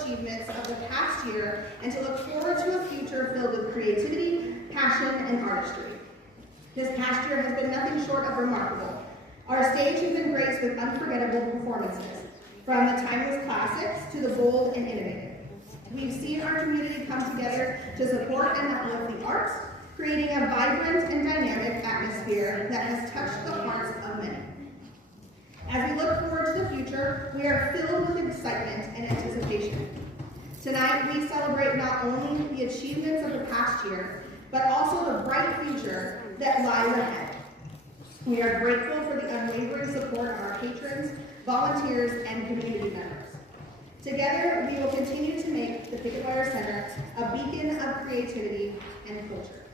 achievements of the past year and to look forward to a future filled with creativity, passion, and artistry. This past year has been nothing short of remarkable. Our stage has been graced with unforgettable performances, from the timeless classics to the bold and innovative. We've seen our community come together to support and uplift the arts, creating a vibrant and dynamic atmosphere that has touched the hearts of many. As we look forward to the future, we are filled with excitement and anticipation. Tonight, we celebrate not only the achievements of the past year, but also the bright future that lies ahead. We are grateful for the unwavering support of our patrons, volunteers, and community members. Together, we will continue to make the Picketwire Center a beacon of creativity and culture.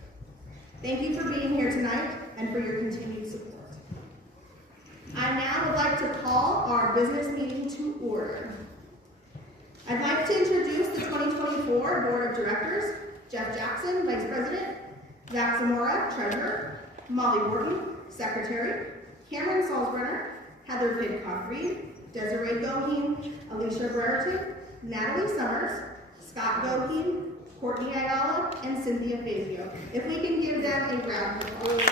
Thank you for being here tonight and for your continued support. I now would like to call our business meeting to order. I'd like to introduce the 2024 Board of Directors: Jeff Jackson, Vice President; Zach Zamora, Treasurer; Molly Wharton, Secretary; Cameron Salzbrenner; Heather Pidcock-Reed; Desiree Goheen, Alicia Brereton, Natalie Summers, Scott Goheen, Courtney Ayala, and Cynthia Fazio. If we can give them a round of applause.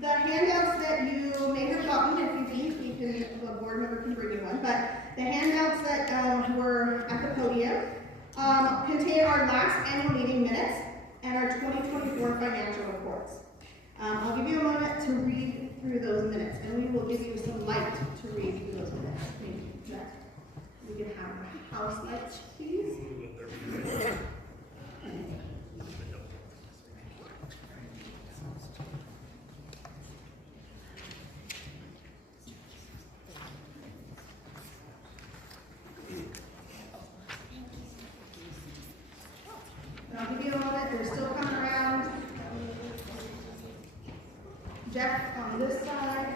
The handouts that you may have gotten, if you need, the board member can bring you one, but the handouts that were at the podium contain our last annual meeting minutes and our 2024 financial reports. I'll give you a moment to read through those minutes, and we will give you some light to read through those minutes. Thank you, Jeff. We can have house lights, please. I'll give you a moment. They're still coming around. Jeff on this side.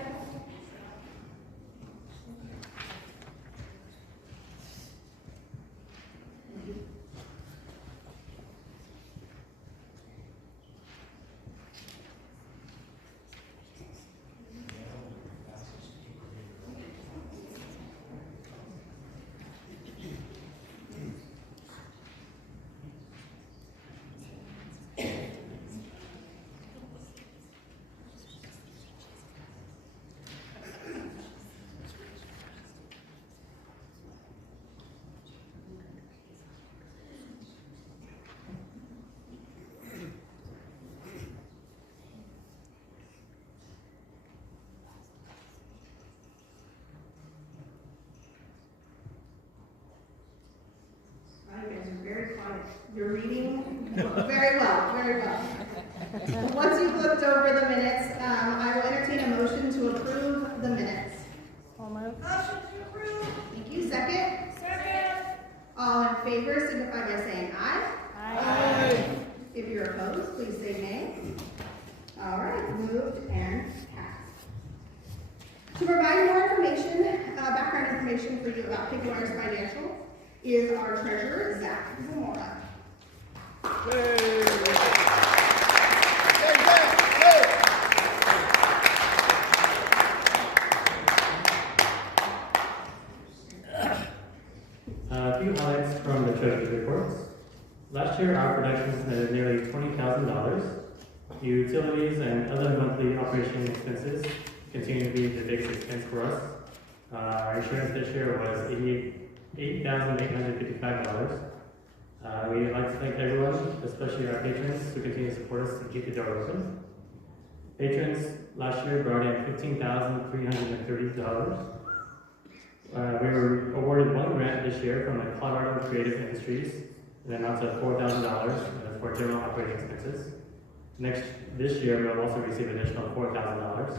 Very quiet. You're reading very well, very well. Once you've looked over the minutes, I will entertain a motion to approve the minutes. Motion to approve. Thank you. Second? Second. All in favor signify by saying aye. Aye. If you're opposed, please say nay. All right, moved and passed. To provide more information, background information for you about Picketwire's financial, is our treasurer, Zach Zamora. A few highlights from the treasurer's reports. Last year, our productions netted nearly $20,000. Utilities and other monthly operation expenses continue to be the biggest expense for us. Our insurance this year was $8,855. We'd like to thank everyone, especially our patrons, who continue to support us and keep the door open. Patrons last year brought in $15,330. We were awarded one grant this year from the Colorado Creative Industries, an amount of $4,000 for general operating expenses. This year, we'll also receive an additional $4,000.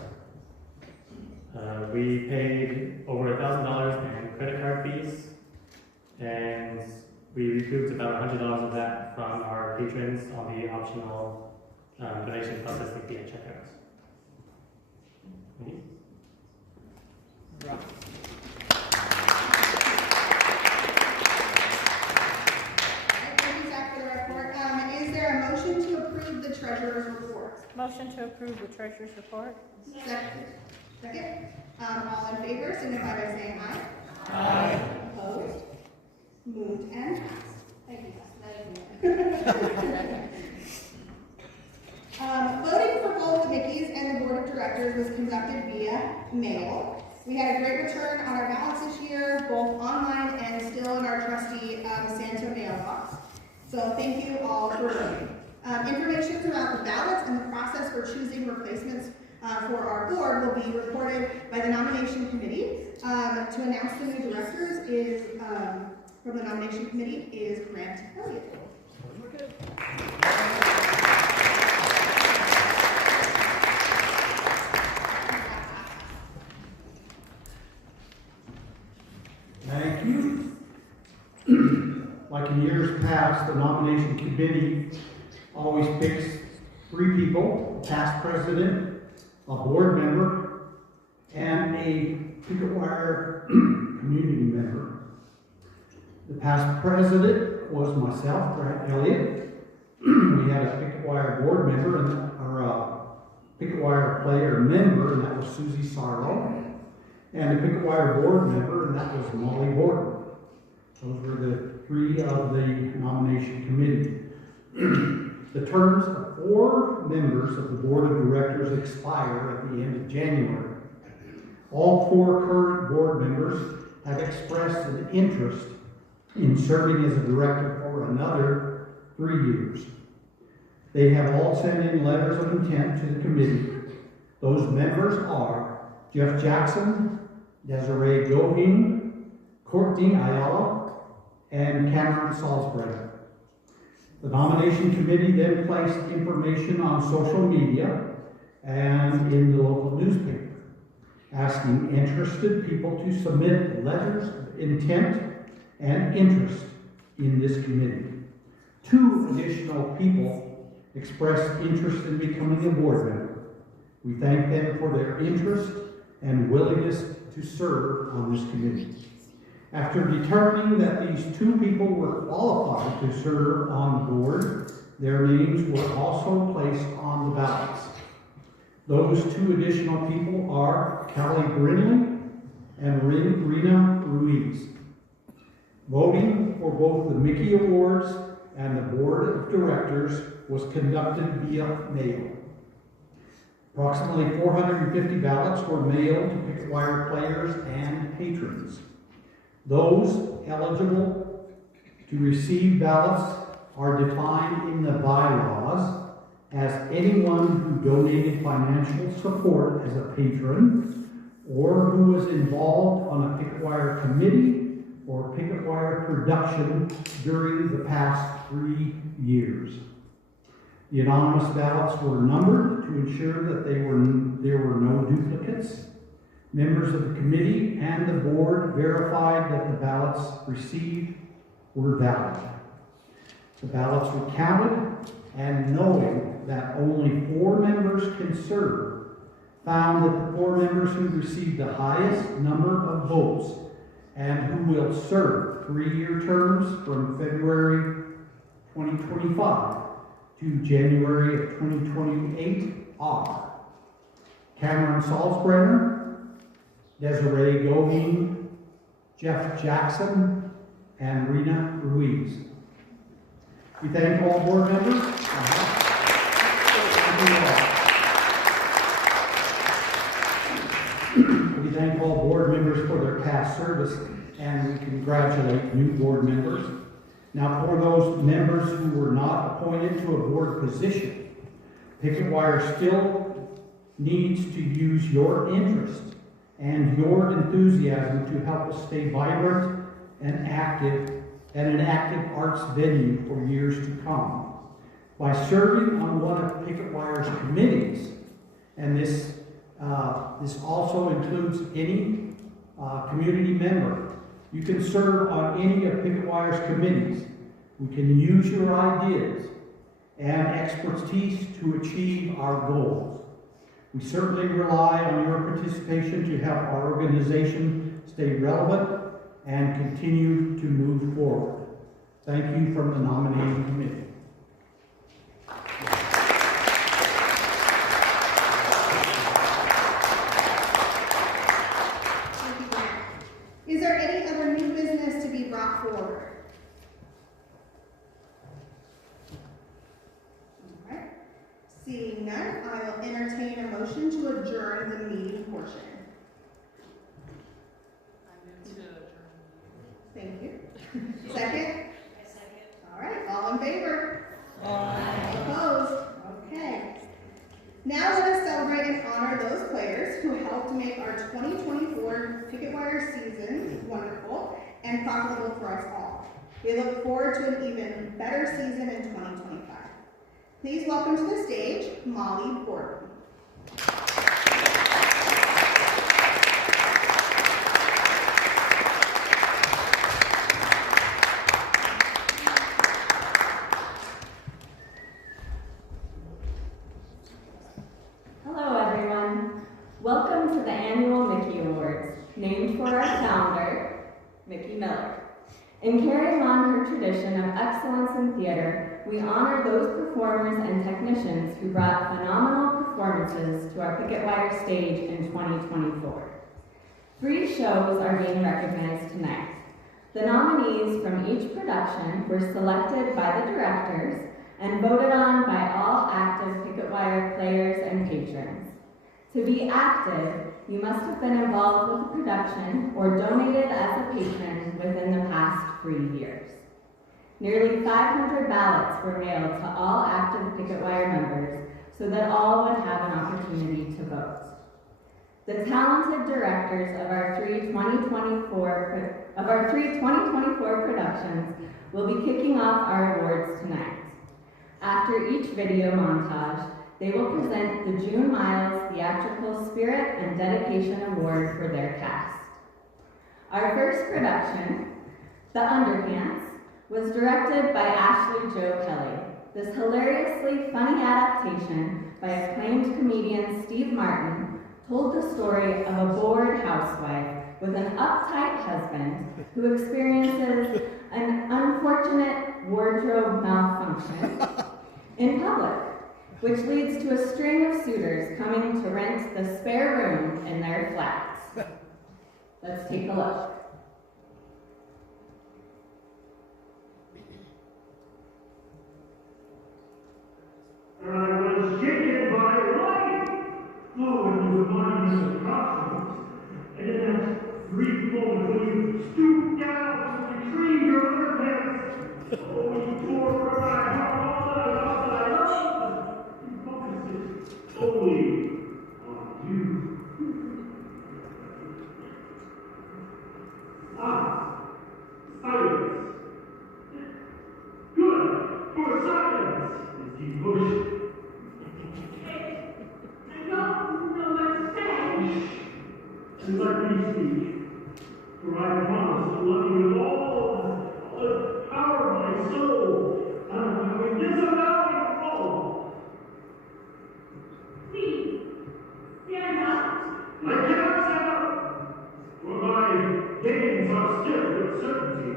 We paid over $1,000 in credit card fees, and we recouped about $100 of that from our patrons on the optional donation processing fee and checkout. Thank you, Zach, for the report. Is there a motion to approve the treasurer's report? reports. Motion to approve the treasurer's report. Second. All in favor, signify by saying aye. Aye. Opposed? Moved and passed. Thank you. Voting for both the Mickies and the Board of Directors was conducted via mail. We had a great return on our ballots this year, both online and still in our trusty Santa mailbox. So thank you all for voting. Information about the ballots and the process for choosing replacements for our board will be reported by the nomination committee. To announce the new directors is from the nomination committee is Grant Elliott. Thank you. Like in years past, the nomination committee always picks 3 people: a past president, a board member, and a Picketwire community member. The past president was myself, Grant Elliott. We had a Picketwire board member, or a Picketwire player member, and that was Susie Sarlo. And a Picketwire board member, and that was Molly Borton. Those were the 3 of the nomination committee. The terms of 4 members of the board of directors expire at the end of January. All 4 current board members have expressed an interest in serving as a director for another 3 years. They have all sent in letters of intent to the committee. Those members are Jeff Jackson, Desiree Goving, Courtney Ayala, and Cameron Salzbrand. The nomination committee then placed information on social media and in the local newspaper, asking interested people to submit letters of intent and interest in this committee. 2 additional people expressed interest in becoming a board member. We thank them for their interest and willingness to serve on this committee. After determining that these 2 people were qualified to serve on the board, their names were also placed on the ballots. Those 2 additional people are Kelly Brinley and Rena Ruiz. Voting for both the Mickie Awards and the Board of Directors was conducted via mail. Approximately 450 ballots were mailed to Picketwire players and patrons. Those eligible to receive ballots are defined in the bylaws as anyone who donated financial support as a patron or who was involved on a Picketwire committee or Picketwire production during the past 3 years. The anonymous ballots were numbered to ensure that there were no duplicates. Members of the committee and the board verified that the ballots received were valid. The ballots were counted, and knowing that only 4 members can serve, found that the 4 members who received the highest number of votes and who will serve 3-year terms from February 2025 to January of 2028 are Cameron Salzbrenner, Desiree Goving, Jeff Jackson, and Rena Ruiz. We thank all board members. We thank all board members for their past service, and we congratulate new board members. Now, for those members who were not appointed to a board position, Picketwire still needs to use your interest and your enthusiasm to help us stay vibrant and active at an active arts venue for years to come. By serving on one of Picketwire's committees, and this also includes any community member. You can serve on any of Picketwire's committees. We can use your ideas and expertise to achieve our goals. We certainly rely on your participation to help our organization stay relevant and continue to move forward. Thank you from the nominating committee. entertain a motion to adjourn the meeting portion. I move to adjourn. Thank you. Second? I second. All right, all in favor? Opposed? Okay. Now let us celebrate and honor those players who helped make our 2024 Picketwire season wonderful and profitable for us all. We look forward to an even better season in 2025. Please welcome to the stage, Molly Gordon. Hello, everyone. Welcome to the annual Mickie Awards, named for our founder, Mickie Miller. In carrying on her tradition of excellence in theater, we honor those performers and technicians who brought phenomenal performances to our Picketwire stage in 2024. 3 shows are being recognized tonight. The nominees from each production were selected by the directors and voted on by all active Picketwire players and patrons. To be active, you must have been involved with the production or donated as a patron within the past 3 years. Nearly 500 ballots were mailed to all active Picketwire members so that all would have an opportunity to vote. The talented directors of our three 2024 productions will be kicking off our awards tonight. After each video montage, they will present the June Miles Theatrical Spirit and Dedication Award for their cast. Our first production, The Underpants, was directed by Ashley Jo Kelly. This hilariously funny adaptation by acclaimed comedian Steve Martin told the story of a bored housewife with an uptight husband who experiences an unfortunate wardrobe malfunction in public, which leads to a string of suitors coming to rent the spare room in their flats. Let's take a look. I was shaken by life. Oh, it was a monument of confidence. And in that brief moment when you stooped down to retrieve your underpants, oh, you tore from my heart all that I love. You focused it only on you. Silence. Good, for silence is devotion. I don't know what to say. And let me speak, for I promise to love you with all the power of my soul, and I'm having disavowing all. Please, stand up. I cannot stand up, for my gains are still with certainty.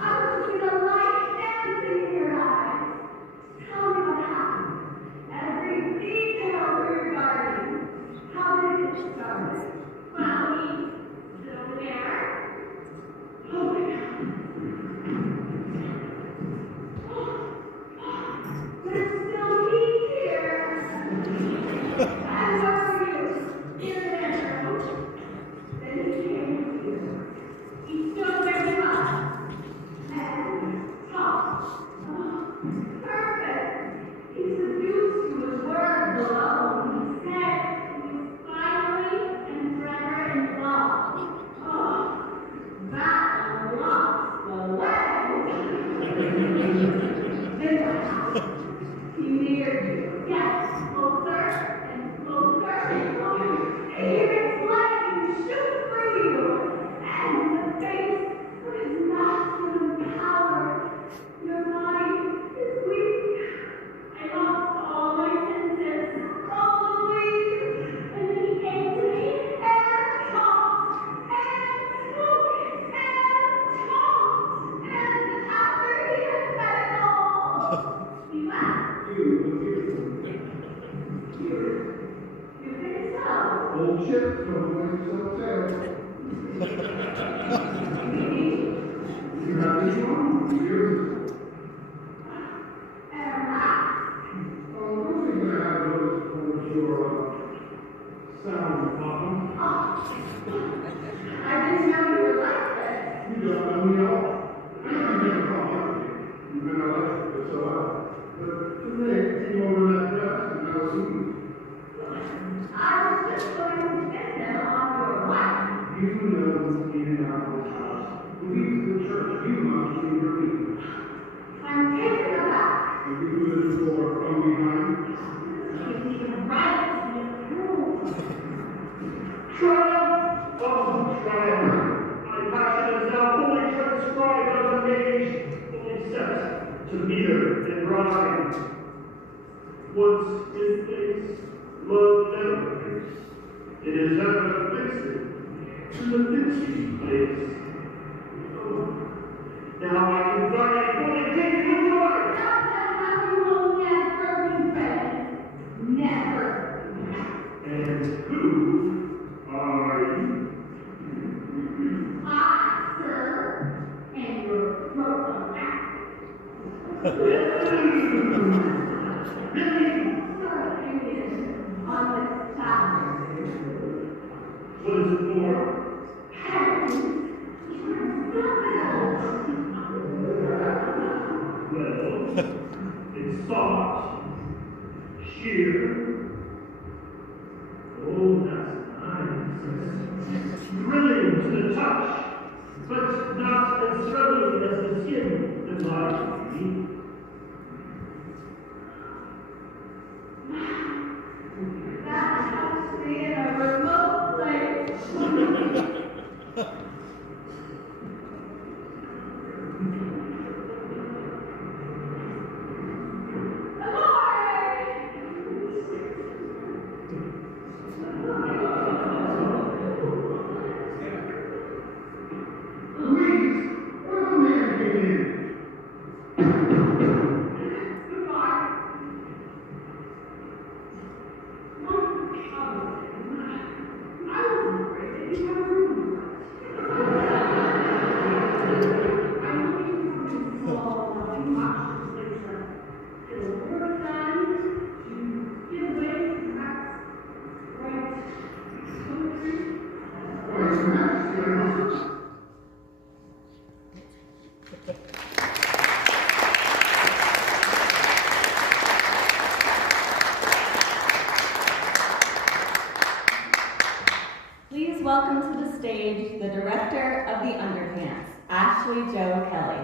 I was with a light dancing in your eyes. Tell me what happened. Every detail regarding how did it start? Well, he's still there. Oh my God. There's still heat here. And what were you? In that room. Then he came to you. He stood where you are. And talked. Oh, perfect. He seduced you with words alone. He said he's finally and forever in love. Oh, that unlocks the leg. Then what happened? He neared you. Yes, closer and closer and closer. And he makes lightning shoot through you. And the face of his masculine power. Your mind is weak. I lost all my senses, probably. And then he came to me and talked, and spoke, and talked. And after he had said it all, he laughed. You think so? Old ship from Hotel. You have this one? Beautiful. And laughed. Oh, I don't think I have those for sure. sound awesome. I didn't know you were like this. You don't know me at all. I know you never thought like me. You've been elected for so long. But today, you came over that dress and I was eating. I was just going to spend them on your wife. You know in our own house. Who leads the church? You must be your people. I'm taken aback. And you do this door from behind. Give me the right to be approved. Triumph of triumph. My passion is now fully transcribed on the page, fully set to meter and rhyme. Once in place, love never fixed. It is ever fixing to the fixing place. Oh, now I can finally fully take the door. Now that you will never be ready. Never. And who are you? I, sir, and your broken back. Really? Sir, on this topic. What is it for? Well, it's soft, sheer. Oh, that's nice. Thrilling to the touch, but not as thrilling as the skin that lies beneath. That has to be in a remote place. Please, where's the man came in? Goodbye. I was afraid that you had a room. I'm looking for this small, obnoxious picture. It'll work then to give way to that right country. Why, His Majesty, I must. Please welcome to the stage the director of the Underpants, Ashley Jo Kelly.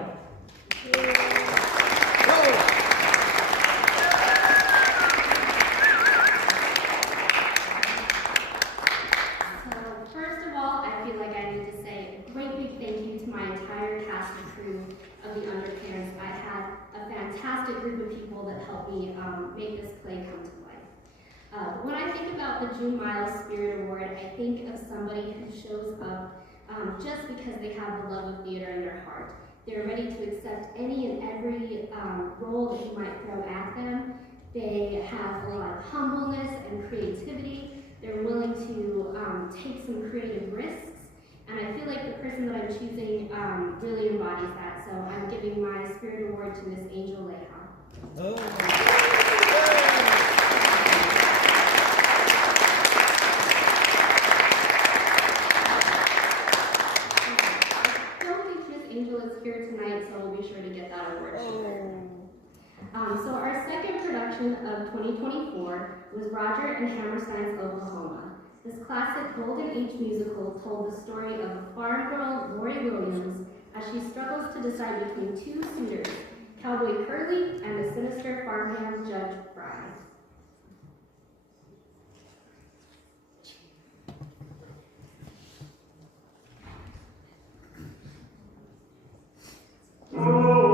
So first of all, I feel like I need to say a great big thank you to my entire cast and crew of the Underpants. I had a fantastic group of people that helped me make this play come to life. When I think about the June Miles Spirit Award, I think of somebody who shows up just because they have the love of theater in their heart. They're ready to accept any and every role that you might throw at them. They have a lot of humbleness and creativity. They're willing to take some creative risks. And I feel like the person that I'm choosing really embodies that. So I'm giving my Spirit Award to Miss Angel Leha. I don't think Miss Angel is here tonight, so we'll be sure to get that award to her. So our second production of 2024 was Roger and Hammerstein's Oklahoma. This classic Golden Age musical told the story of a farm girl, Lori Williams, as she struggles to decide between two suitors, Cowboy Curly and the sinister farmhand Judge Brian. Oh,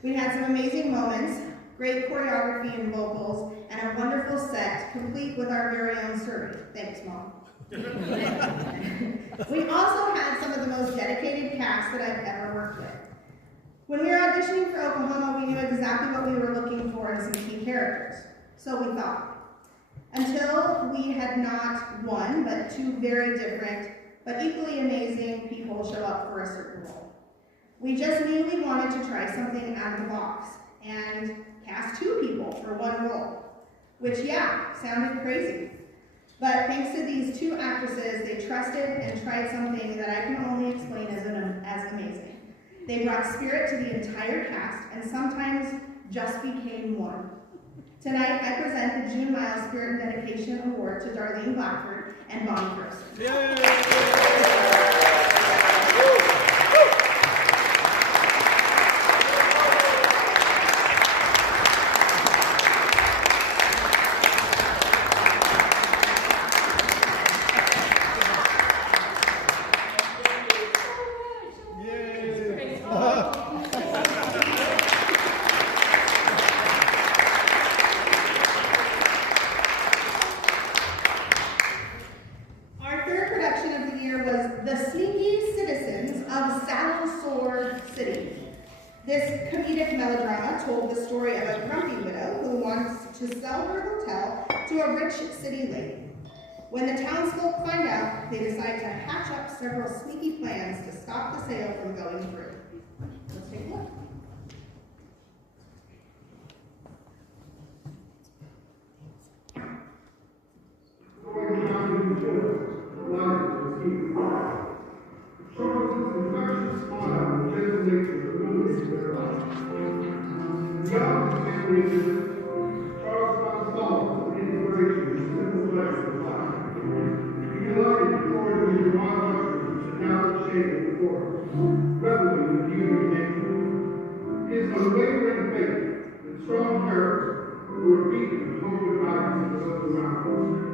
We had some amazing moments, great choreography and vocals, and a wonderful set, complete with our very own survey. Thanks, Mom. We also had some of the most dedicated cast that I've ever worked with. When we were auditioning for Oklahoma, we knew exactly what we were looking for in some key characters. So we thought. Until we had not one, but two very different, but equally amazing people show up for a certain role. We just knew we wanted to try something out of the box and cast two people for one role, which, yeah, sounded crazy. But thanks to these two actresses, they trusted and tried something that I can only explain as amazing. They brought spirit to the entire cast and sometimes just became one. Tonight, I present the June Miles Spirit and Dedication Award to Darlene Blackford and Bonnie Ferguson. Yay! This comedic melodrama told the story of a grumpy widow who wants to sell her hotel to a rich city lady. When the townsfolk find out, they decide to hatch up several sneaky plans to stop the sale from going through. Let's take a look. Charles's infectious smile and gentle nature illuminated their lives. Beyond the family business, Charles found solace in inspiration and simple pleasures of life. He delighted in foraging in wild mushrooms and now the shade of the forest, reveling in the beauty of nature. His unwavering faith and strong character were beaten with hope and guidance to those around him.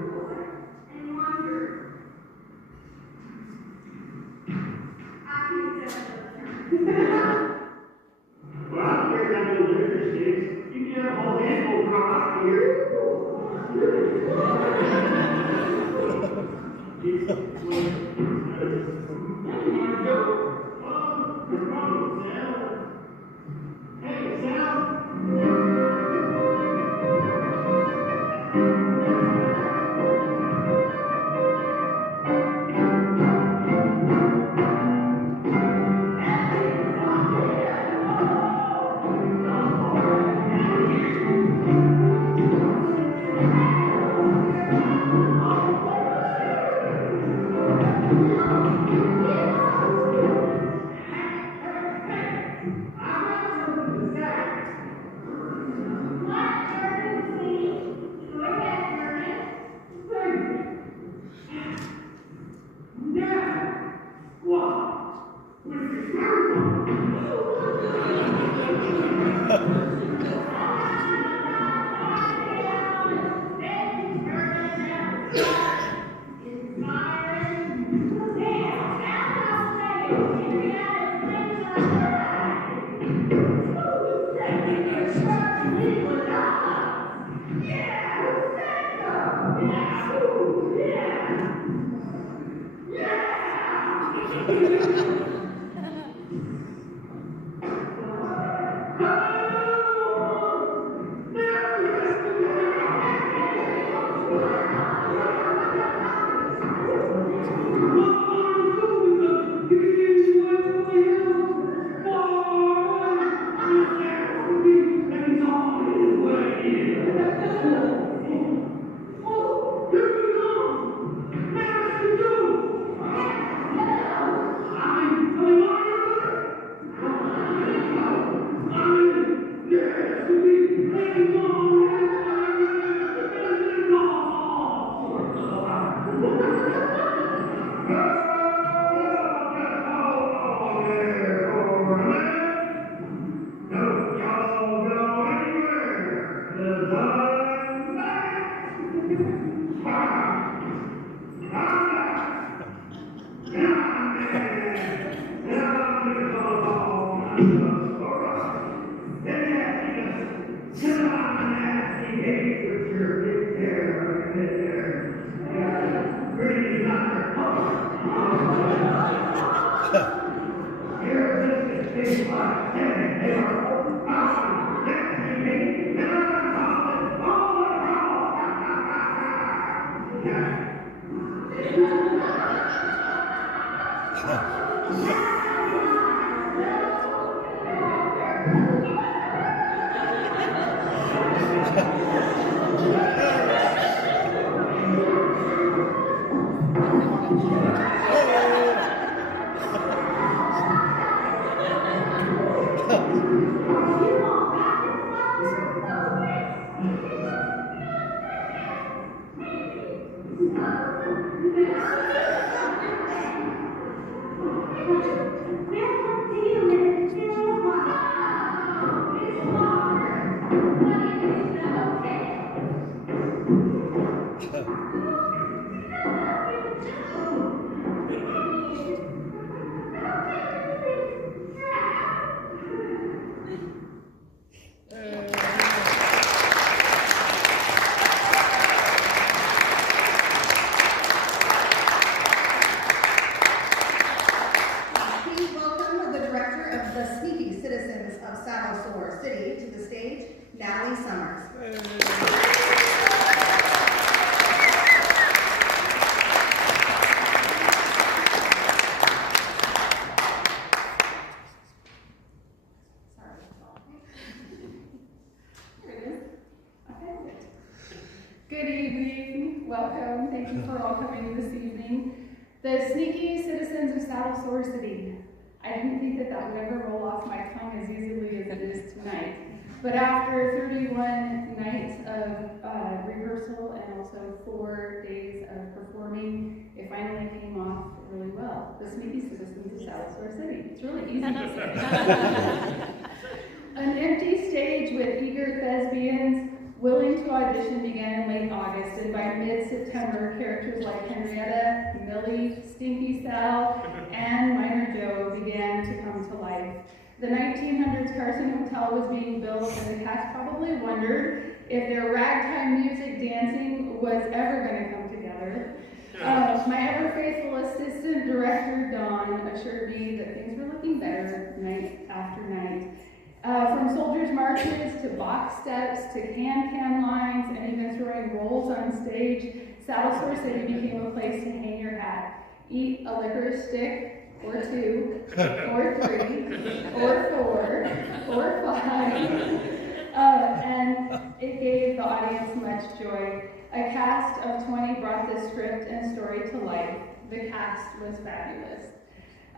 Good evening, welcome, thank you for all coming this evening. The sneaky citizens of Saddle Sore City. I didn't think that that would ever roll off my tongue as easily as it is tonight. But after 31 nights of rehearsal and also 4 days of performing, it finally came off really well. The sneaky citizens of Saddle Sore City. It's really easy to say. An empty stage with eager thespians willing to audition began in late August, and by mid-September, characters like Henrietta, Millie, Stinky Sal, and Minor Joe began to come to life. The 1900s Carson Hotel was being built, and the cast probably wondered if their ragtime music dancing was ever going to come together. My ever-faithful assistant director, Dawn, assured me that things were looking better night after night. From soldiers' marches to box steps to can-can lines and even throwing rolls on stage, Saddle Sore City became a place to hang your hat, eat a licorice stick, or 2, or 3, or 4, or 5, and it gave the audience much joy. A cast of 20 brought the script and story to life. The cast was fabulous.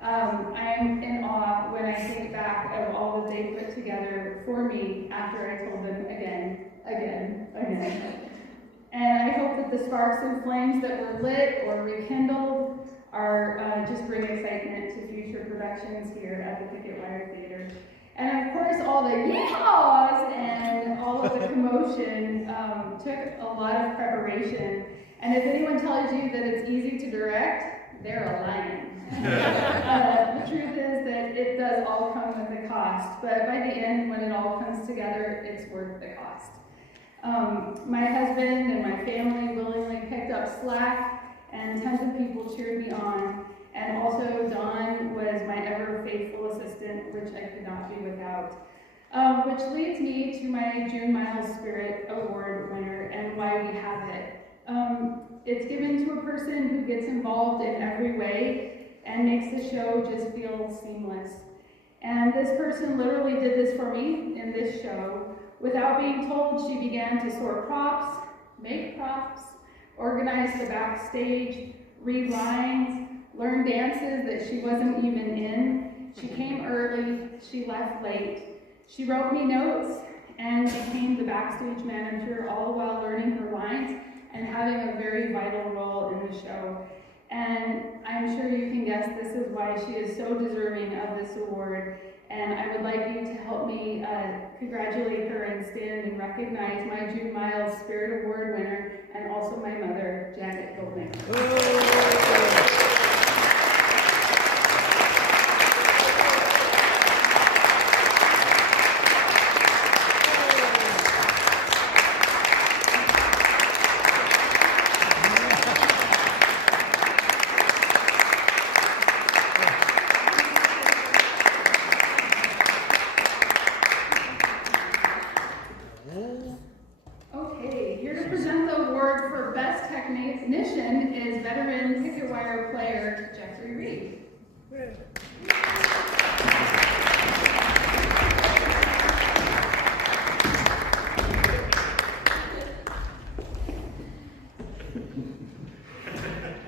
I'm in awe when I think back of all that they put together for me after I told them again. And I hope that the sparks and flames that were lit or rekindled are just bring excitement to future productions here at the Picketwire Theater. And of course, all the yeehaws and all of the commotion took a lot of preparation. And if anyone tells you that it's easy to direct, they're lying. The truth is that it does all come with a cost, but by the end, when it all comes together, it's worth the cost. My husband and my family willingly picked up slack, and tons of people cheered me on. And also, Dawn was my ever faithful assistant, which I could not be without. Which leads me to my June Miles Spirit Award winner and why we have it. It's given to a person who gets involved in every way and makes the show just feel seamless. And this person literally did this for me in this show. Without being told, she began to sort props, make props, organize the backstage, read lines, learn dances that she wasn't even in. She came early, she left late. She wrote me notes and became the backstage manager, all the while learning her lines and having a very vital role in the show. And I'm sure you can guess this is why she is so deserving of this award. And I would like you to help me congratulate her and stand and recognize my June Miles Spirit Award winner and also my mother, Janet Goldman. Okay, here to present the award for Best Technician is veteran Picketwire player Jeffrey Reed.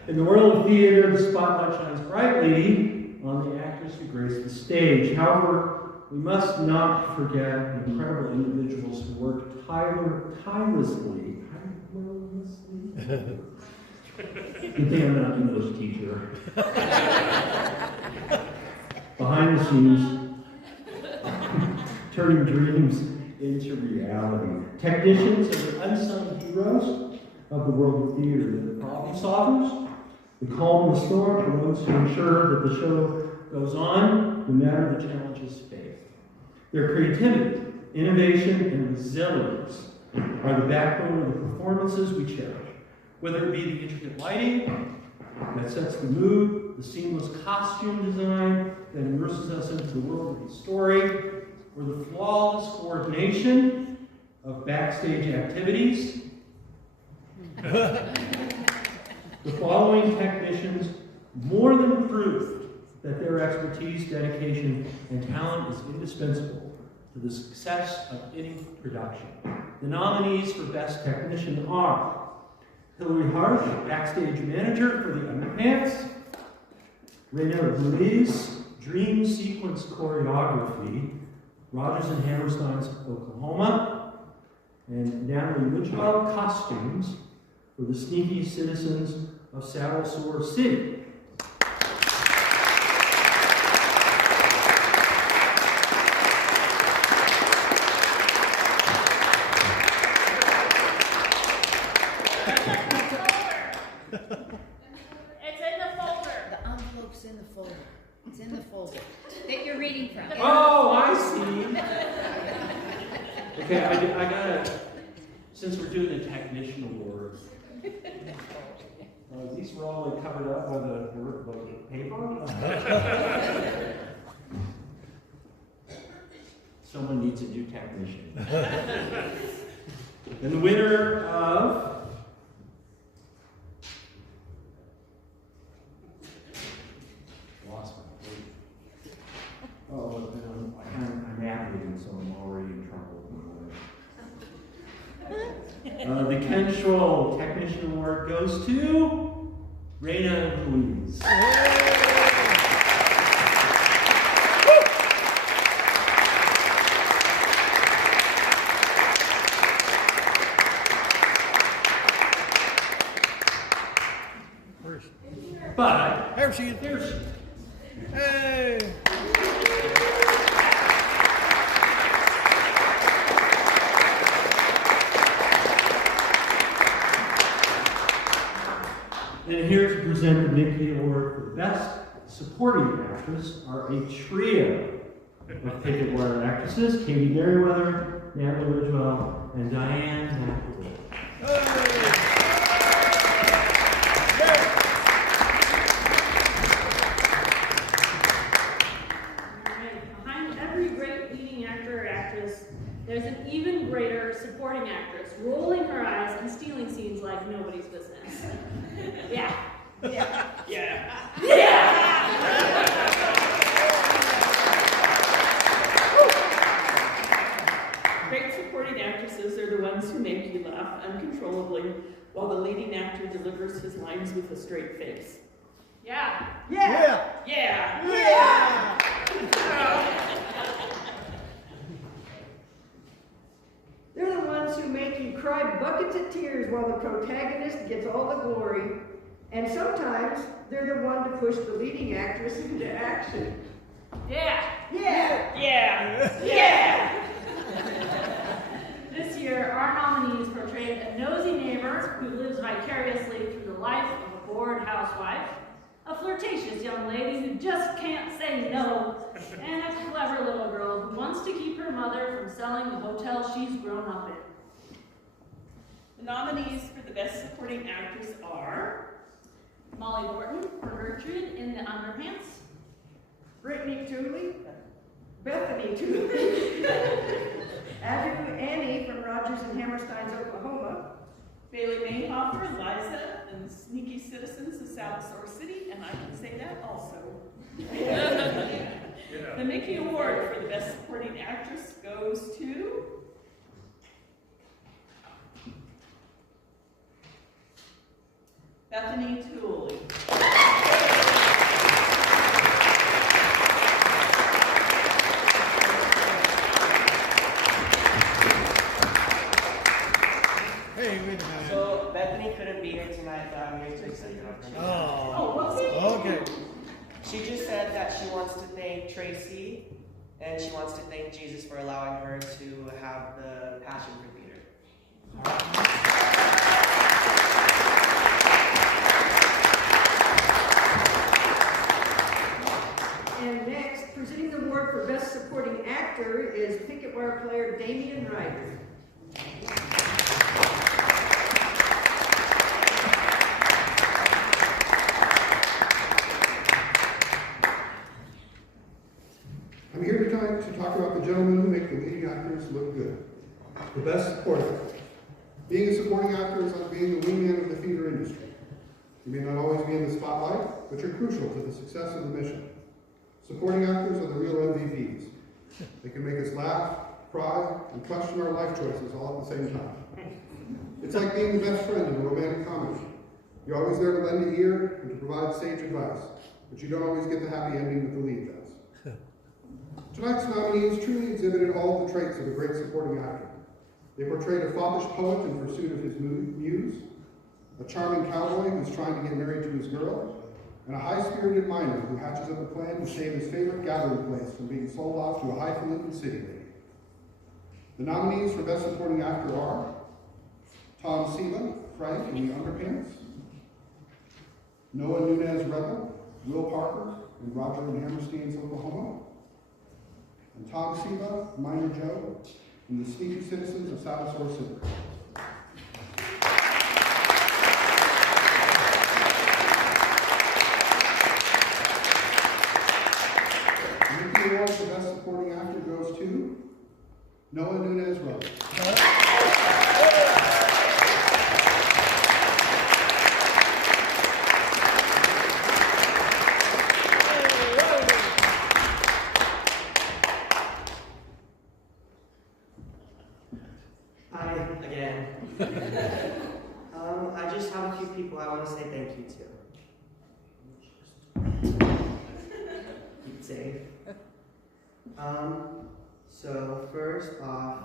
In the world of theater, the spotlight shines brightly on the actors who grace the stage. However, we must not forget the incredible individuals who work tirelessly. Good thing I'm not an English teacher. Behind the scenes, turning dreams into reality. Technicians are the unsung heroes of the world of theater. They're the problem solvers, the calm in the storm, the ones who ensure that the show goes on no matter the challenges faced. Their creativity, innovation, and resilience are the backbone of the performances we cherish. Whether it be the intricate lighting that sets the mood, the seamless costume design that immerses us into the world of the story, or the flawless coordination of backstage activities, the following technicians more than proved that their expertise, dedication, and talent is indispensable to the success of any production. The nominees for Best Technician are Hillary Harsh, Backstage Manager for the Underpants, Reina Ruiz, Dream Sequence Choreography, Rodgers and Hammerstein's Oklahoma, and Natalie Ridgewell, Costumes for the Sneaky Citizens of Saddle Sore City. It's in the folder that you're reading from. Oh, I see. Okay, I gotta, since we're doing the technician award, these were all like covered up by the paper. Someone needs a new technician. And the winner of I'm navigating, so I'm already in trouble. The Kentrell Technician Award goes to Reina Ruiz. But there she is. There she is. Hey! And here to present the Mickie Award for Best Supporting Actress are a trio of Picketwire actresses, Katie Merriweather, Natalie Ridgewell, and Diane McElroy. Behind every great leading actor or actress, there's an even greater supporting actress, rolling her eyes and stealing scenes like nobody's business. Yeah. Yeah. Yeah. Yeah! Great supporting actresses are the ones who make you laugh uncontrollably while the leading actor delivers his lines with a straight face. Yeah. Yeah! Yeah! Yeah! They're the ones who make you cry buckets of tears while the protagonist gets all the glory. And sometimes they're the one to push the leading actress into action. Yeah. Yeah. Yeah. Yeah. This year, our nominees portrayed a nosy neighbor who lives vicariously through the life of a bored housewife, a flirtatious young lady who just can't say no, and a clever little girl who wants to keep her mother from selling the hotel she's grown up in. The nominees for the Best Supporting Actress are Molly Morton for Gertrude in The Underpants, Brittany Tooley, Bethany Tooley, Adu Annie from Rogers and Hammerstein's Oklahoma, Bailey Mayhofer, Liza, and Sneaky Citizens of Salvador City, and I can say that also. The Mickie Award for the Best Supporting Actress goes to Bethany Tooley. Hey, wait a minute. So Bethany couldn't be here tonight, but I'm here to accept her. Okay. She just said that she wants to thank Tracy, and she wants to thank Jesus for allowing her to have the passion for theater. and next, presenting the award for Best Supporting Actor is Picketwire player Damian Ryder. I'm here tonight to talk about the gentlemen who make the leading actors look good. The best supporting. Being a supporting actor is like being the wingman of the theater industry. You may not always be in the spotlight, but you're crucial to the success of the mission. Supporting actors are the real MVPs. They can make us laugh, cry, and question our life choices all at the same time. It's like being the best friend in a romantic comedy. You're always there to lend an ear and to provide sage advice, but you don't always get the happy ending that the lead does. Tonight's nominees truly exhibited all the traits of a great supporting actor. They portrayed a foppish poet in pursuit of his muse, a charming cowboy who's trying to get married to his girl, and a high-spirited miner who hatches up a plan to save his favorite gathering place from being sold off to a highfalutin city lady. The nominees for Best Supporting Actor are Tom Siva, Frank in The Underpants, Noah Nunez Rebel, Will Parker, and Roger in Hammerstein's Oklahoma, and Tom Siva, Miner Joe, and the Sneaky Citizens of Salvador City. The Mickie Award for Best Supporting Actor goes to Noah Nunez Rebel. Hi again. I just have a few people I want to say thank you to. Keep safe. So first off,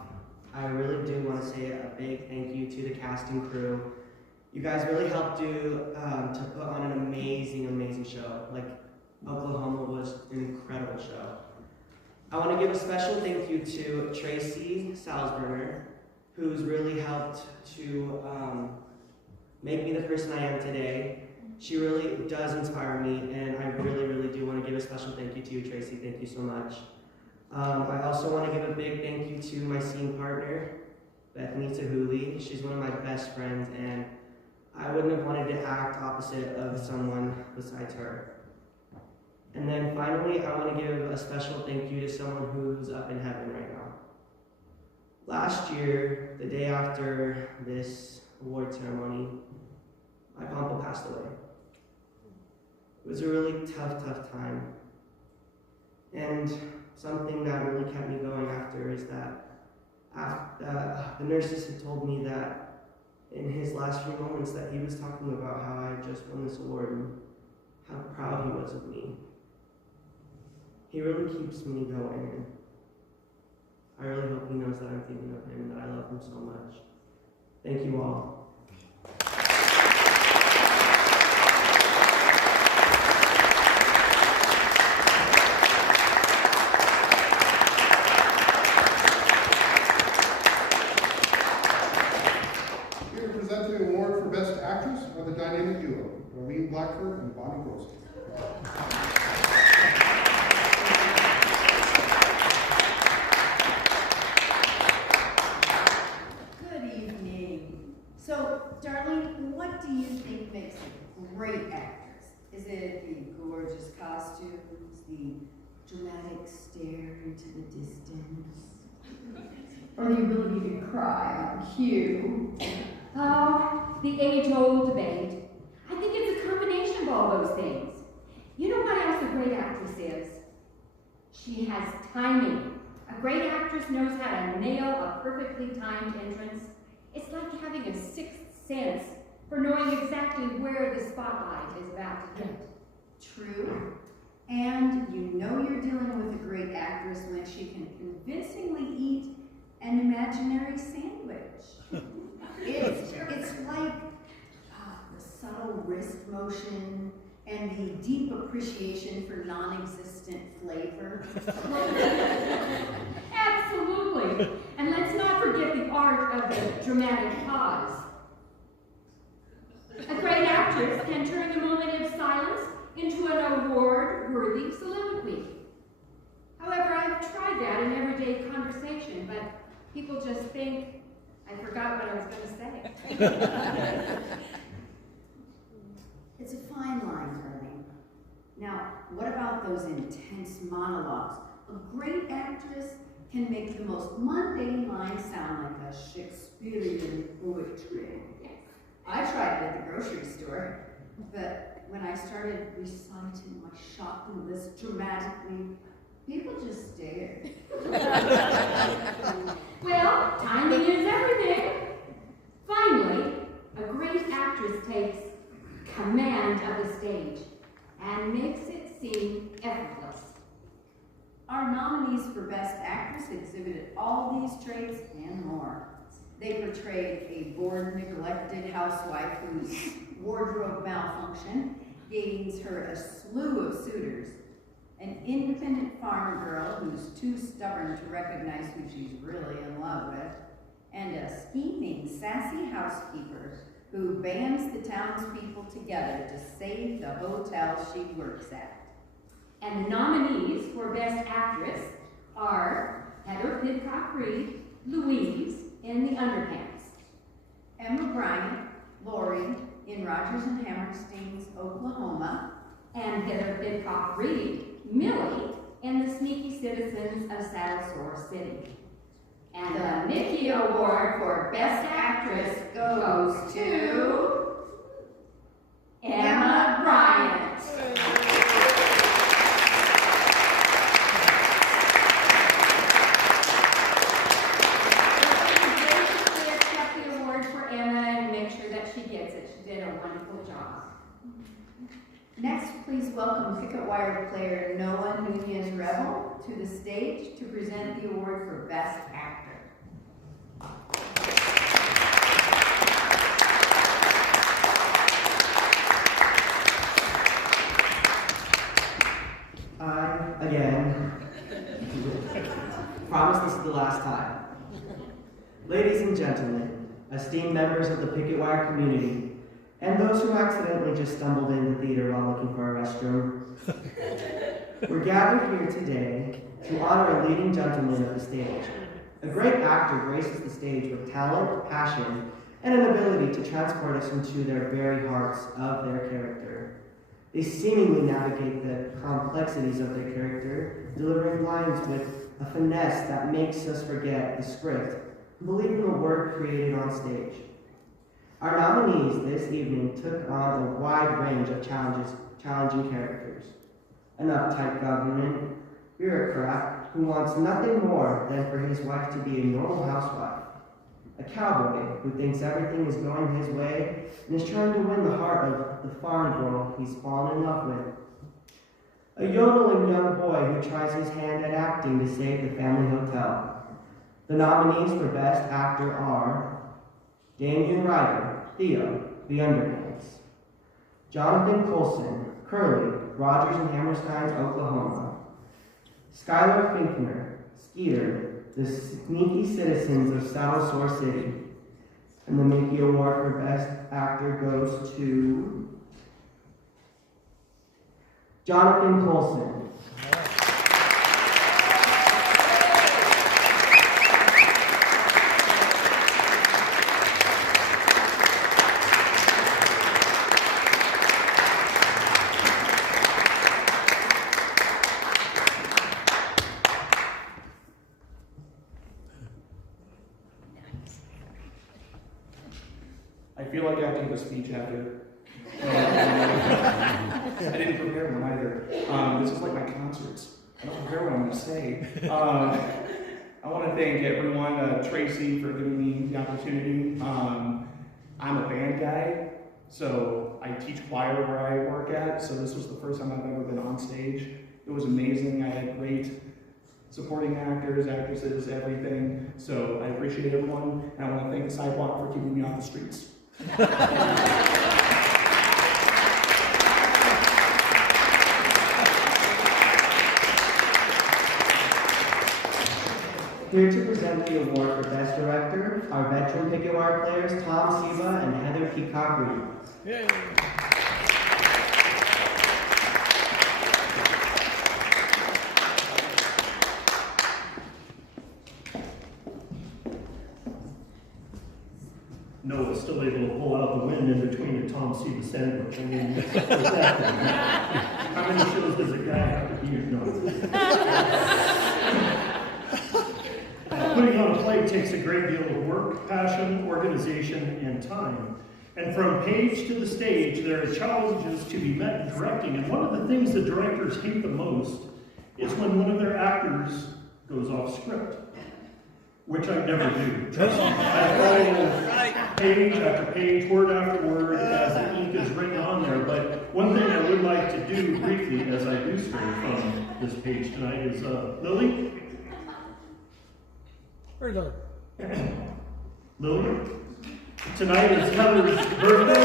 I really do want to say a big thank you to the cast and crew. You guys really helped to put on an amazing show. Like, Oklahoma was an incredible show. I want to give a special thank you to Tracy Salzburger, who's really helped to make me the person I am today. She really does inspire me, and I really, really do want to give a special thank you to you, Tracy. Thank you so much. I also want to give a big thank you to my scene partner, Bethany Tahuli. She's one of my best friends, and I wouldn't have wanted to act opposite of someone besides her. And then finally, I want to give a special thank you to someone who's up in heaven right now. Last year, the day after this award ceremony, my papa passed away. It was a really tough time. And something that really kept me going after is that the nurses had told me that in his last few moments that he was talking about how I had just won this award and how proud he was of me. He really keeps me going, and I really hope he knows that I'm thinking of him and that I love him so much. Thank you all. Here to present the award for Best Actress are the dynamic duo, Darlene Blackford and Bonnie Grossman. So, Darlene, what do you think makes a great actress? Is it the gorgeous costumes, the dramatic stare into the distance, or the ability to cry on cue? Oh, the age-old debate. I think it's a combination of all those things. You know what else a great actress is? She has timing. A great actress knows how to nail a perfectly timed entrance. It's like having a sixth sense for knowing exactly where the spotlight is about to hit. True. And you know you're dealing with a great actress when she can convincingly eat an imaginary sandwich. It's like the subtle wrist motion and the deep appreciation for non-existent flavor. Absolutely. And let's not forget the art of the dramatic pause. A great actress can turn the moment of silence into an award-worthy soliloquy. However, I've tried that in everyday conversation, but people just think I forgot what I was going to say. It's a fine line, darling. Now, what about those intense monologues? A great actress can make the most mundane line sound like a Shakespearean poetry. I tried it at the grocery store, but when I started reciting my shopping list dramatically, people just stared. Well, timing is everything. Finally, a great actress takes command of the stage and makes it seem effortless. Our nominees for Best Actress exhibited all these traits and more. They portrayed a bored, neglected housewife whose wardrobe malfunction gains her a slew of suitors, an independent farm girl who's too stubborn to recognize who she's really in love with, and a scheming, sassy housekeeper who bands the townspeople together to save the hotel she works at. And the nominees for Best Actress are Heather Pidcock-Reed, Louise in The Underpants, Emma Bryant, Lori in Rogers and Hammerstein's Oklahoma, and Heather Pidcock-Reed, Millie in The Sneaky Citizens of Saddle Sore City. And the Mickie Award for Best Actress goes to Emma Bryant. Next, please welcome Picketwire player Noah Nunez-Rebel to the stage to present the award for Best Actor. I, again, promise this is the last time. Ladies and gentlemen, esteemed members of the Picketwire community, and those who accidentally just stumbled into the theater while looking for a restroom. We're gathered here today to honor a leading gentleman of the stage. A great actor graces the stage with talent, passion, and an ability to transport us into their very hearts of their character. They seemingly navigate the complexities of their character, delivering lines with a finesse that makes us forget the script and believe in the work created on stage. Our nominees this evening took on a wide range of challenging characters. An uptight government bureaucrat who wants nothing more than for his wife to be a normal housewife. A cowboy who thinks everything is going his way and is trying to win the heart of the farm girl he's fallen in love with. A yodeling young boy who tries his hand at acting to save the family hotel. The nominees for Best Actor are Damian Ryder, Theo, The Underpants; Jonathan Colson, Curly, Rogers and Hammerstein's Oklahoma; Skylar Finkner, Skeeter, The Sneaky Citizens of Saddle Sore City. And the Mickie Award for Best Actor goes to Jonathan Colson. I feel like I have to give a speech after. I didn't prepare one either. This is like my concerts. I don't prepare what I'm going to say. I want to thank everyone, Tracy, for giving me the opportunity. I'm a band guy, so I teach choir where I work at, so this was the first time I've ever been on stage. It was amazing. I had great supporting actors, actresses, everything. So I appreciate everyone, and I want to thank the sidewalk for keeping me off the streets. Here to present the award for Best Director are veteran Picketwire players Tom Siva and Heather Peacock-Reed. Yay. Noah's still able to pull out the wind in between the Tom Siva sandwich. I mean, what's that? How many shows does a guy have to be in? Putting on a play takes a great deal of work, passion, organization, and time. And from page to the stage, there are challenges to be met in directing. And one of the things the directors hate the most is when one of their actors goes off script, which I never do. Trust me. I follow page after page, word after word, as the ink is written on there. But one thing I would like to do briefly, as I do stray from this page tonight, is Lily. Where's our Lily, tonight is Heather's birthday.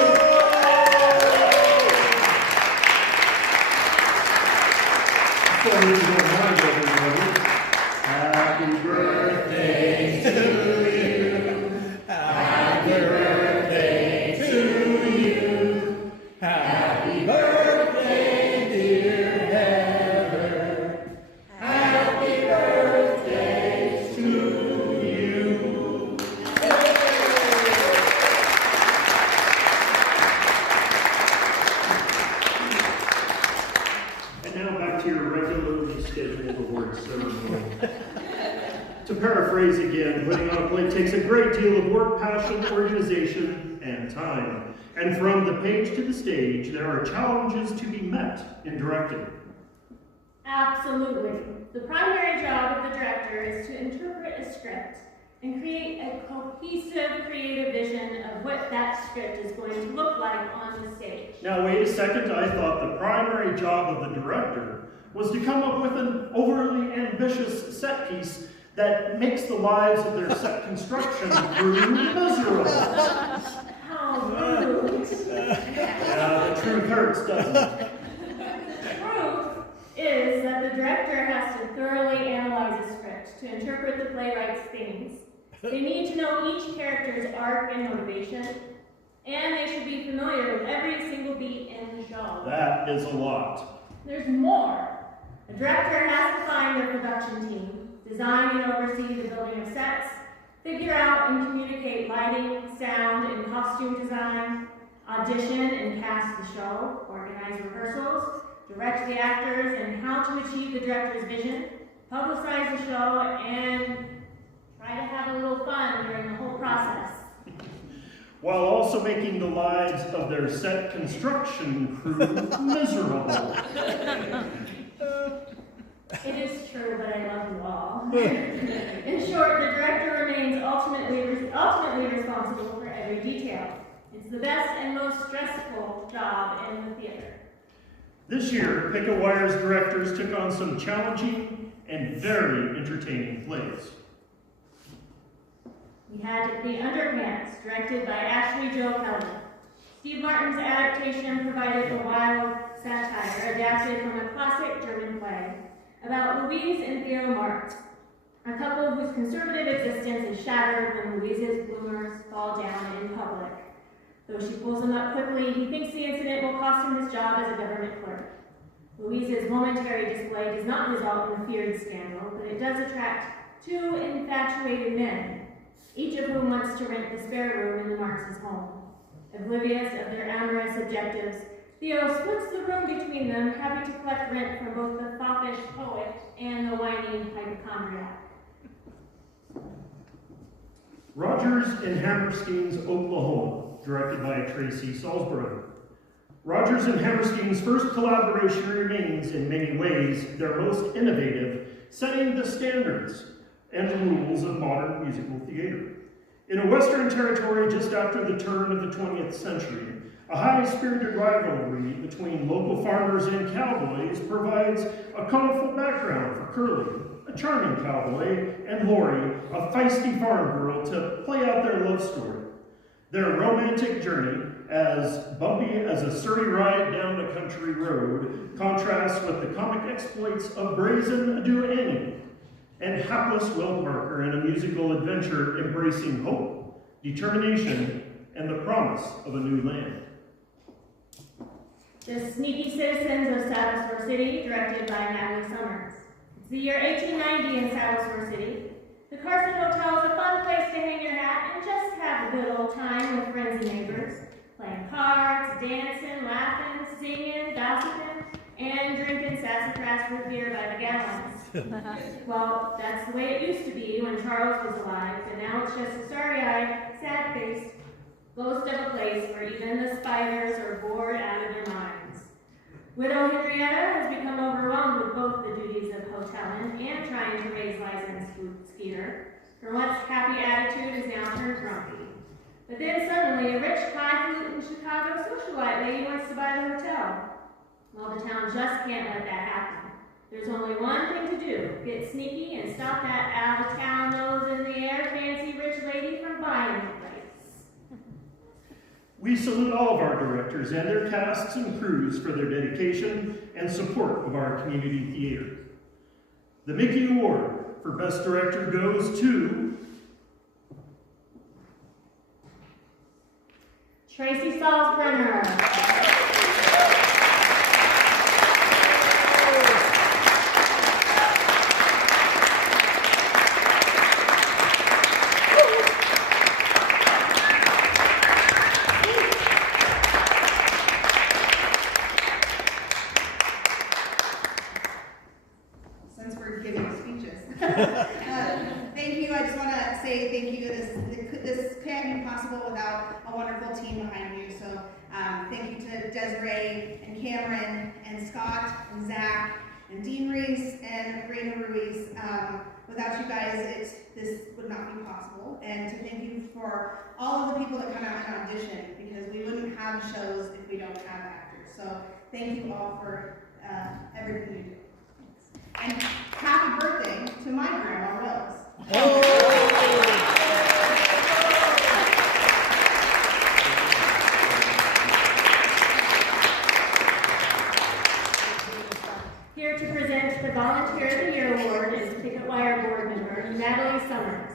So if you don't mind, everybody, happy birthday to you. Happy birthday to you. Happy birthday, dear Heather. Happy birthday to you. And now back to your regularly scheduled award ceremony. To paraphrase again, putting on a play takes a great deal of work, passion, organization, and time. And from the page to the stage, there are challenges to be met in directing. Absolutely. The primary job of the director is to interpret a script and create a cohesive, creative vision of what that script is going to look like on the stage. Now wait a second, I thought the primary job of the director was to come up with an overly ambitious set piece that makes the lives of their set construction crew miserable. How rude. The truth hurts, doesn't it? The truth is that the director has to thoroughly analyze a script to interpret the playwright's themes. They need to know each character's arc and motivation, And they should be familiar with every single beat in the show. That is a lot. There's more. A director has to find their production team, design and oversee the building of sets, figure out and communicate lighting, sound, and costume design, audition and cast the show, organize rehearsals, direct the actors and how to achieve the director's vision, publicize the show, and try to have a little fun during the whole process. While also making the lives of their set construction crew miserable. It is true, but I love you all. In short, the director remains ultimately responsible for every detail. It's the best and most stressful job in the theater. This year, Picketwire's directors took on some challenging and very entertaining plays. We had The Underpants, directed by Ashley Jo Kelly. Steve Martin's adaptation provided a wild satire adapted from a classic German play about Louise and Theo Marx, a couple whose conservative existence is shattered when Louise's bloomers fall down in public. Though she pulls him up quickly, he thinks the incident will cost him his job as a government clerk. Louise's momentary display does not result in a feared scandal, but it does attract two infatuated men, each of whom wants to rent the spare room in the Marx's home. Oblivious of their amorous objectives, Theo splits the room between them, happy to collect rent from both the foppish poet and the whiny hypochondriac. Rogers and Hammerstein's Oklahoma, directed by Tracy Salisbury. Rogers and Hammerstein's first collaboration remains, in many ways, their most innovative, setting the standards and the rules of modern musical theater. In a Western territory just after the turn of the 20th century, a high-spirited rivalry between local farmers and cowboys provides a colorful background for Curly, a charming cowboy, and Lori, a feisty farm girl, to play out their love story. Their romantic journey, as bumpy as a Surrey ride down a country road, contrasts with the comic exploits of Brazen Adieu Annie and hapless Will Parker in a musical adventure embracing hope, determination, and the promise of a new land. The Sneaky Citizens of Saddlesore City, directed by Natalie Summers. It's the year 1890 in Saddlesore City. The Carson Hotel is a fun place to hang your hat and just have a good old time with friends and neighbors, playing cards, dancing, laughing, singing, gossiping, and drinking sassafras root beer by the gallons. Well, that's the way it used to be when Charles was alive, and now it's just a starry-eyed, sad-faced ghost of a place where even the spiders are bored out of their minds. Widow Henrietta has become overwhelmed with both the duties of hoteling and trying to raise licensed Skeeter. Her once happy attitude is now turned grumpy. But then suddenly, a rich, highfalutin Chicago socialite lady wants to buy the hotel. Well, the town just can't let that happen. There's only one thing to do: get sneaky and stop that out-of-town, nose-in-the-air, fancy rich lady from buying the place. We salute all of our directors and their casts and crews for their dedication and support of our community theater. The Mickie Award for Best Director goes to Tracy Salzbrenner. Since we're giving speeches. Thank you. I just want to say thank you. This can't be possible without a wonderful team behind you. So thank you to Desiree and Cameron and Scott and Zach and Dean Reese and Raina Ruiz. Without you guys, this would not be possible. And to thank you for all of the people that come out and audition, because we wouldn't have shows if we don't have actors. So thank you all for everything you do. And happy birthday to my grandma, Rose. Here to present the Volunteer of the Year Award is Picketwire board member Natalie Summers.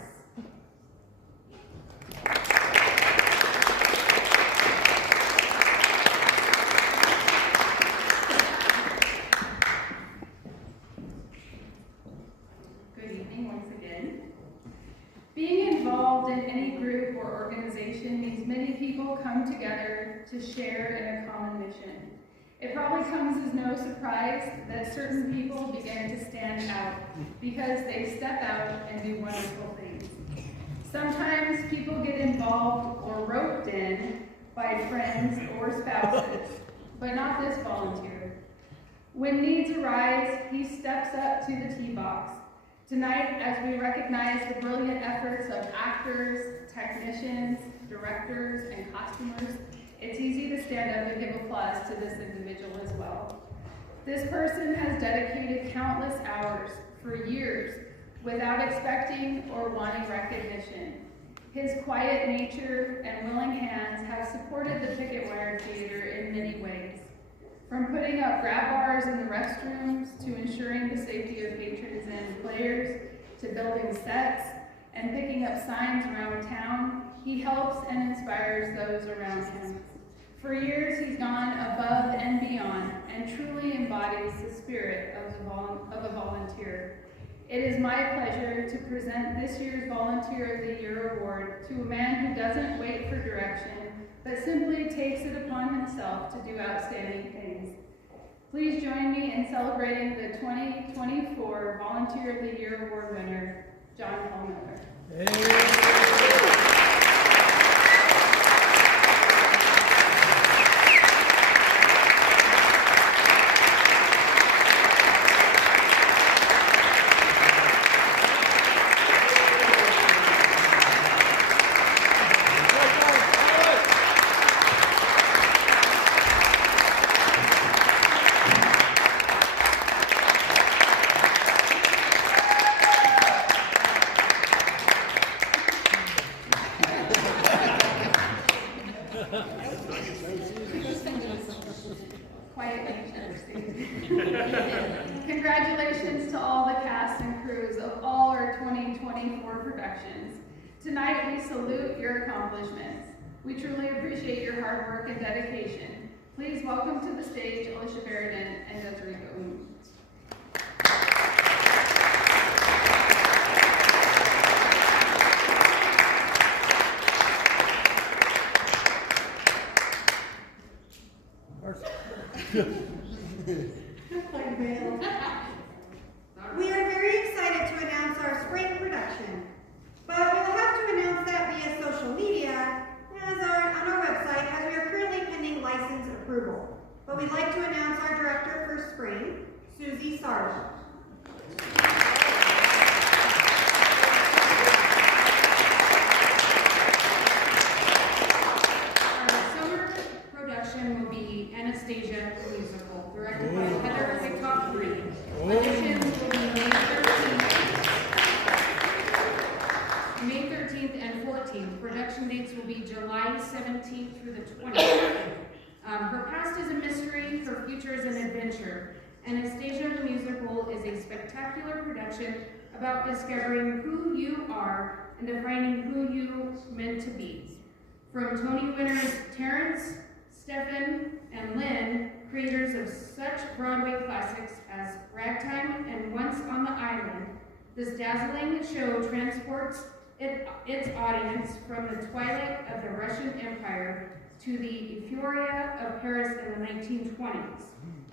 It probably comes as no surprise that certain people begin to stand out because they step out and do wonderful things. Sometimes people get involved or roped in by friends or spouses, but not this volunteer. When needs arise, he steps up to the tee box. Tonight, as we recognize the brilliant efforts of actors, technicians, directors, and costumers, it's easy to stand up and give applause to this individual as well. This person has dedicated countless hours for years without expecting or wanting recognition. His quiet nature and willing hands have supported the Picketwire Theater in many ways. From putting up grab bars in the restrooms, to ensuring the safety of patrons and players, to building sets and picking up signs around town, he helps and inspires those around him. For years, he's gone above and beyond and truly embodies the spirit of a volunteer. It is my pleasure to present this year's Volunteer of the Year Award to a man who doesn't wait for direction, but simply takes it upon himself to do outstanding things. Please join me in celebrating the 2024 Volunteer of the Year Award winner, John Paul Miller. Congratulations to all the cast and crews of all our 2024 productions. Tonight we salute your accomplishments. We truly appreciate your hard work and dedication. Please welcome to the stage Alicia Beridan and Desiree Goon. We are very excited to announce our spring production, but we will have to announce that via social media on our website as we are currently pending license approval. But we'd like to announce our director for spring, Susie Sardo. Our summer production will be Anastasia the Musical, directed by Heather Hickok-Reed. Auditions will be May 13th and 14th. Production dates will be July 17th through the 20th. Her past is a mystery, her future is an adventure. Anastasia the Musical is a spectacular production about discovering who you are and defining who you meant to be. From Tony winners Terrence, Stephen, and Lynn, creators of such Broadway classics as Ragtime and Once on the Island, this dazzling show transports its audience from the twilight of the Russian Empire to the euphoria of Paris in the 1920s,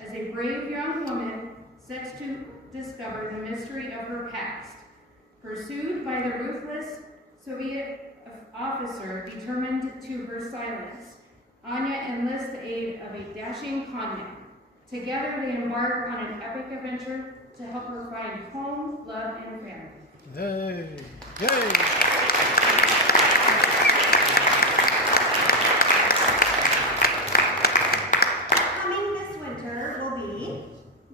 as a brave young woman sets to discover the mystery of her past. Pursued by the ruthless Soviet officer determined to her silence, Anya enlists the aid of a dashing conman. Together they embark on an epic adventure to help her find home, love, and family. Hey! Yay! Coming this winter will be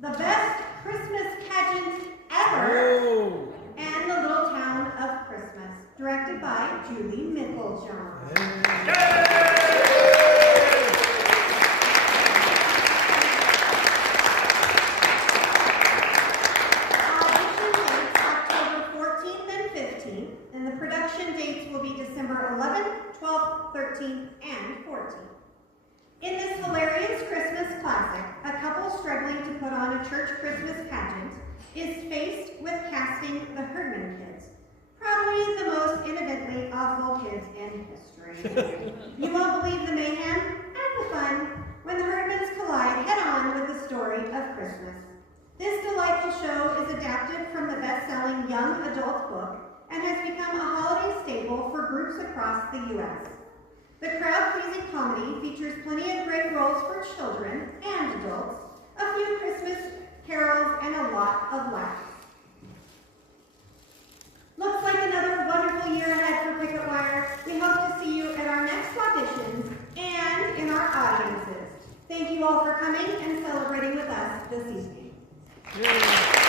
the best Christmas pageant ever and the Little Town of Christmas, directed by Julie Micklejohn. Audition dates October 14th and 15th, and the production Christmas. This delightful show is adapted from the best-selling young adult book and has become a holiday staple for groups across the U.S. The crowd-pleasing comedy features plenty of great roles for children and adults, a few Christmas carols, and a lot of laughs. Looks like another wonderful year ahead for Picketwire. We hope to see you at our next auditions and in our audiences. Thank you all for coming and celebrating with us this evening.